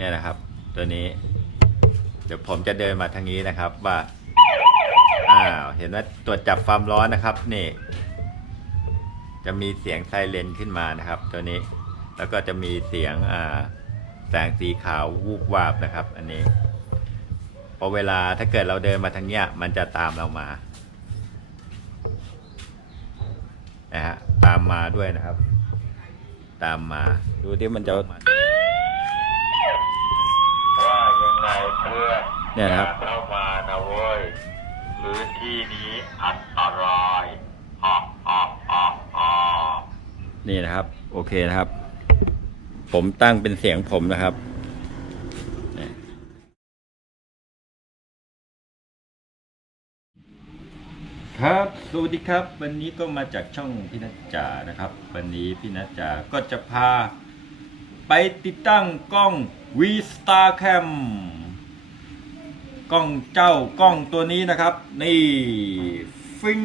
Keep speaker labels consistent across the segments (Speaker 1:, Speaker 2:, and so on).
Speaker 1: เนี่ยนะครับ ตัวนี้ เดี๋ยวผมจะเดินมาทางนี้นะครับว่าอ้าวเห็นว่าตรวจจับความร้อนนะครับนี่ จะมีเสียงไซเรนขึ้นมานะครับ ตัวนี้แล้วก็จะมีเสียงอ่าแสงสีขาววูบวาบนะครับ อันนี้พอเวลาถ้าเกิดเราเดินมาทางเนี้ย มันจะตามเรามานะฮะตามมาด้วยนะครับ ตามมา ดูที่มันจะ
Speaker 2: ว่ายังไงเพื่อน
Speaker 1: เนี่ยนะครับ
Speaker 2: อย่าเข้ามานะเว้ยพื้นที่นี้อันตรายฮ่าฮ่าฮ่าฮ่า
Speaker 1: นี่นะครับ โอเคนะครับ ผมตั้งเป็นเสียงผมนะครับเนี่ยครับ สวัสดีครับ วันนี้ก็มาจากช่องพี่นัจจานะครับ วันนี้พี่นัจจาก็จะพา ไปติดตั้งกล้อง V Star Cam กล้องเจ้ากล้องตัวนี้นะครับ นี่ฟิง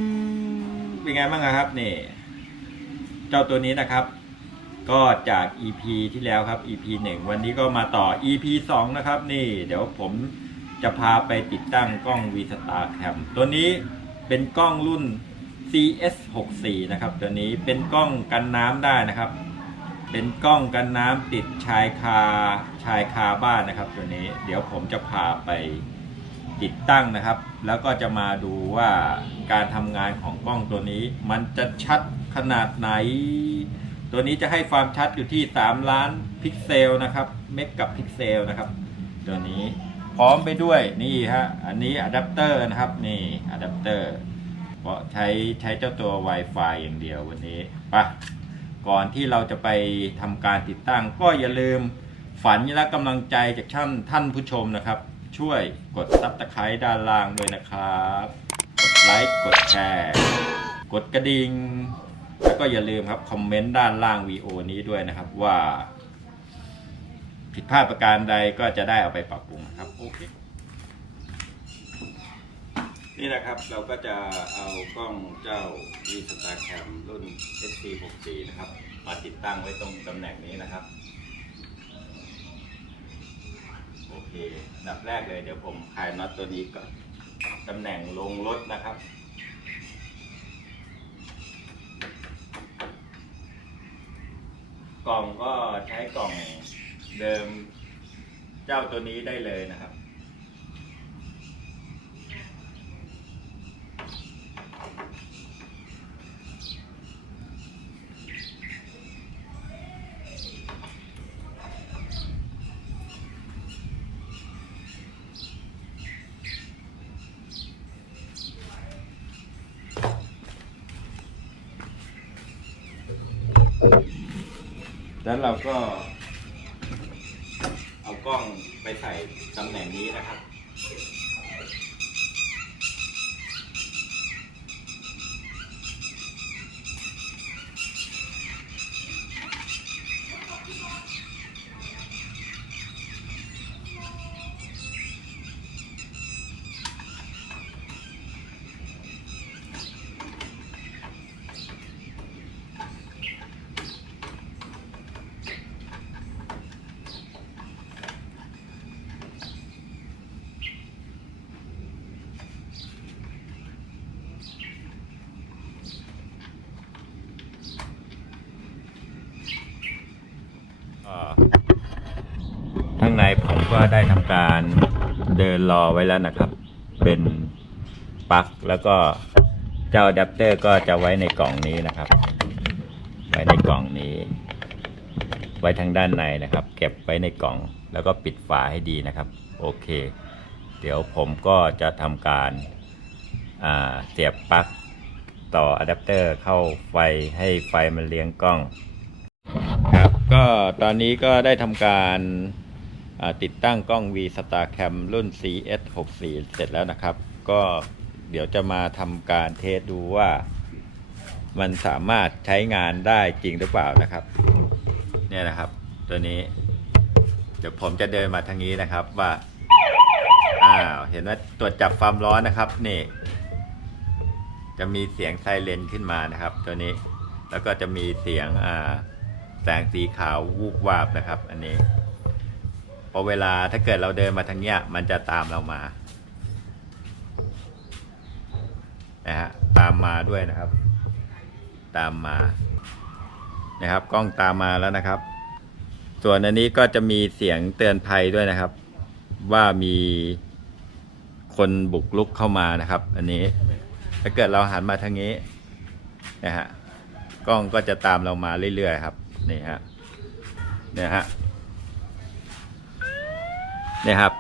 Speaker 1: เป็นไงบ้างอะครับนี่ เจ้าตัวนี้นะครับ ก็จาก EP ที่แล้วครับ EP 1 วันนี้ก็มาต่อ EP 2 นะครับ นี่เดี๋ยวผมจะพาไปติดตั้งกล้อง V Star Cam ตัวนี้เป็นกล้องรุ่น CS 6 4 นะครับ ตัวนี้เป็นกล้องกันน้ำได้นะครับ เป็นกล้องกันน้ำติดชายคาชายคาบ้านนะครับ ตัวนี้เดี๋ยวผมจะพาไปติดตั้งนะครับ แล้วก็จะมาดูว่าการทำงานของกล้องตัวนี้ มันจะชัดขนาดไหน ตัวนี้จะให้ความชัดอยู่ที่ 3 ล้านพิกเซลนะครับเมกกับพิกเซลนะครับ ตัวนี้พร้อมไปด้วยนี่ฮะอันนี้อะแดปเตอร์นะครับนี่อะแดปเตอร์เพราะใช้ใช้เจ้าตัว Wi-Fi อย่างเดียววันนี้ไป ก่อนที่เราจะไปทำการติดตั้ง ก็อย่าลืมฝันและกำลังใจจากท่านท่านผู้ชมนะครับ ช่วยกดซับสไครต์ด้านล่างด้วยนะครับ กดไลค์กดแชร์กดกระดิ่งแล้วก็อย่าลืมครับคอมเมนต์ด้านล่างวีโอนี้ด้วยนะครับว่า ผิดพลาดประการใดก็จะได้เอาไปปรับปรุงครับโอเค นี่นะครับเราก็จะเอากล้องเจ้า v s t a r Cam รุ่น SC64 นะครับ มาติดตั้งไว้ตรงตำแหน่งนี้นะครับ โอเคดับแรกเลยเดี๋ยวผมคลายน็อตตัวนี้ก่อนตำแหน่งลงรถนะครับ กล่องก็ใช้กล่องเดิมเจ้าตัวนี้ได้เลยนะครับ แล้วเราก็เอากล้องไปใส่ตำแหน่งนี้นะครับ ก็ได้ทำการเดินรอไว้แล้วนะครับ เป็นปลั๊กแล้วก็เจ้าอะแดปเตอร์ก็จะไว้ในกล่องนี้นะครับ ไว้ในกล่องนี้ ไว้ทางด้านในนะครับ เก็บไว้ในกล่อง แล้วก็ปิดฝาให้ดีนะครับ โอเค เดี๋ยวผมก็จะทำการเสียบปลั๊กต่ออะแดปเตอร์เข้าไฟให้ไฟมันเลี้ยงกล้อง ครับ ก็ตอนนี้ก็ได้ทำการ ติดตั้งกล้อง V Star Cam รุ่น CS 6 4เสร็จแล้วนะครับ ก็เดี๋ยวจะมาทำการเทสดูว่า มันสามารถใช้งานได้จริงหรือเปล่านะครับ เนี่ยนะครับ ตัวนี้ เดี๋ยวผมจะเดินมาทางนี้นะครับว่าอ้าวเห็นว่าตรวจจับความร้อนนะครับ นี่ จะมีเสียงไซเรนขึ้นมานะครับ ตัวนี้แล้วก็จะมีเสียงแสงสีขาววูบวาบนะครับ อันนี้ อเวลาถ้าเกิดเราเดินมาทางเนี้ยมันจะตามเรามานะฮะตามมาด้วยนะครับ ตามมานะครับ กล้องตามมาแล้วนะครับ ส่วนอันนี้ก็จะมีเสียงเตือนภัยด้วยนะครับ ว่ามีคนบุกลุกเข้ามานะครับ อันนี้ถ้าเกิดเราหันมาทางนี้นะฮะกล้องก็จะตามเรามาเรื่อยๆครับนี่ฮะเนี่ยฮะ เนี่ยครับ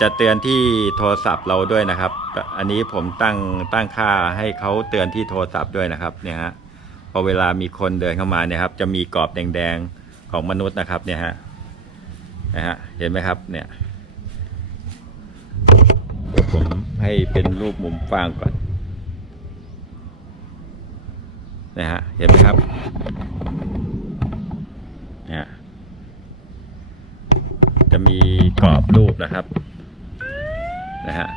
Speaker 1: จะเตือนที่โทรศัพท์เราด้วยนะครับ อันนี้ผมตั้งตั้งค่าให้เขาเตือนที่โทรศัพท์ด้วยนะครับ เนี่ยฮะพอเวลามีคนเดินเข้ามาเนี่ยครับ จะมีกรอบแดงๆของมนุษย์นะครับ เนี่ยฮะนะฮะเห็นไหมครับ เนี่ยเดี๋ยวผมให้เป็นรูปมุมกว้างก่อนนะฮะเห็นไหมครับเนี่ยจะมีกร อบรูปนะครับนะฮะ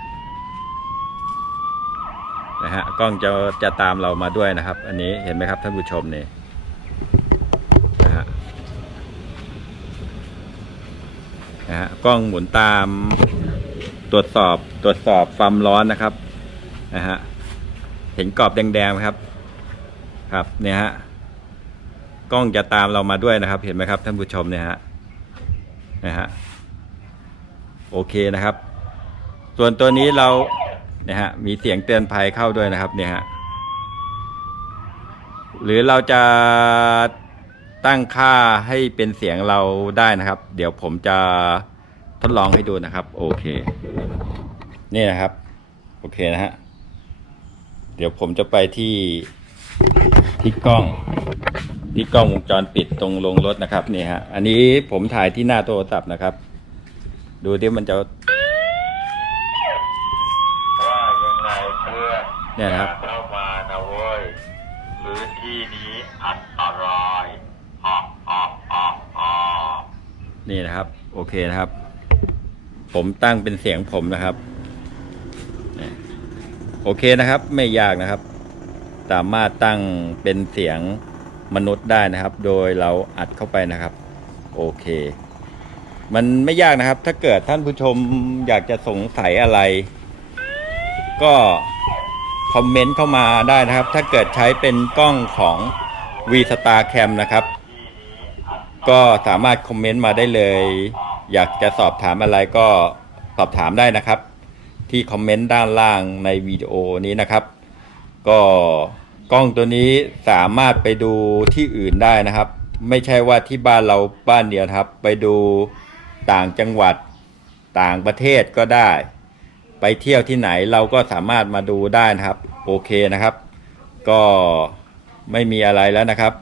Speaker 1: นะฮะกล้องจะจะตามเรามาด้วยนะครับ อันนี้เห็นไหมครับท่านผู้ชมนี่นะฮะนะฮะกล้องหมุนตามตรวจสอบตรวจสอบความร้อนนะครับนะฮะเห็นกรอบแดงๆครับ ครับเนี่ยฮะกล้องจะตามเรามาด้วยนะครับ เห็นไหมครับท่านผู้ชมเนี่ยฮะนะฮะ โอเคนะครับ ส่วนตัวนี้เราเนี่ยฮะมีเสียงเตือนภัยเข้าด้วยนะครับเนี่ยฮะหรือเราจะตั้งค่าให้เป็นเสียงเราได้นะครับ เดี๋ยวผมจะทดลองให้ดูนะครับ โอเค นี่นะครับ โอเคนะฮะเดี๋ยวผมจะไปที่ที่กล้อง ที่กล้องวงจรปิดตรงลงรถนะครับนี่ฮะอันนี้ผมถ่ายที่หน้าโทรศัพท์นะครับ ดูที่มันจะ
Speaker 2: ว่ายังไงเพื่อน
Speaker 1: เนี่ยนะครับ
Speaker 2: อย่าเข้ามานะเว้ยพื้นที่นี้อันตรายฮ่าฮ่าฮ่าฮ่า
Speaker 1: นี่นะครับ โอเคนะครับ ผมตั้งเป็นเสียงผมนะครับนี่โอเคนะครับ ไม่ยากนะครับ สามารถตั้งเป็นเสียงมนุษย์ได้นะครับ โดยเราอัดเข้าไปนะครับ โอเค มันไม่ยากนะครับ ถ้าเกิดท่านผู้ชมอยากจะสงสัยอะไร ก็คอมเมนต์เข้ามาได้นะครับ ถ้าเกิดใช้เป็นกล้องของ V Star Cam นะครับ ก็สามารถคอมเมนต์มาได้เลย อยากจะสอบถามอะไรก็สอบถามได้นะครับ ที่คอมเมนต์ด้านล่างในวิดีโอนี้นะครับ ก็กล้องตัวนี้สามารถไปดูที่อื่นได้นะครับ ไม่ใช่ว่าที่บ้านเราบ้านเดียวครับ ไปดู ต่างจังหวัดต่างประเทศก็ได้ ไปเที่ยวที่ไหนเราก็สามารถมาดูได้นะครับ โอเคนะครับ ก็ไม่มีอะไรแล้วนะครับ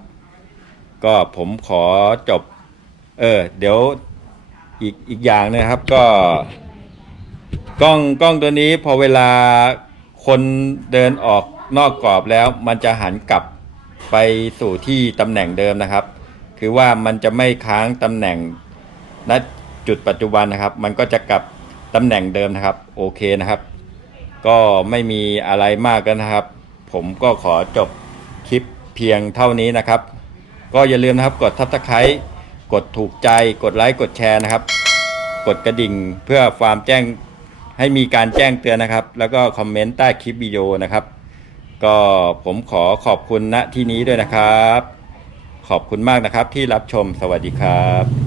Speaker 1: ก็ผมขอจบ เออ เดี๋ยวอีกอีกอย่างนะครับ ก็ กล้องกล้องตัวนี้พอเวลาคนเดินออกนอกกรอบแล้วมันจะหันกลับไปสู่ที่ตำแหน่งเดิมนะครับ คือว่ามันจะไม่ค้างตำแหน่งณ จุดปัจจุบันนะครับ มันก็จะกลับตำแหน่งเดิมนะครับ โอเคนะครับ ก็ไม่มีอะไรมากกันนะครับ ผมก็ขอจบคลิปเพียงเท่านี้นะครับ ก็อย่าลืมนะครับกดทับตะไคร้กดถูกใจ กดไลค์ กดแชร์นะครับ กดกระดิ่งเพื่อความแจ้งให้มีการแจ้งเตือนนะครับ แล้วก็คอมเมนต์ใต้คลิปวิดีโอนะครับ ก็ผมขอขอบคุณณที่นี้ด้วยนะครับ ขอบคุณมากนะครับที่รับชมสวัสดีครับ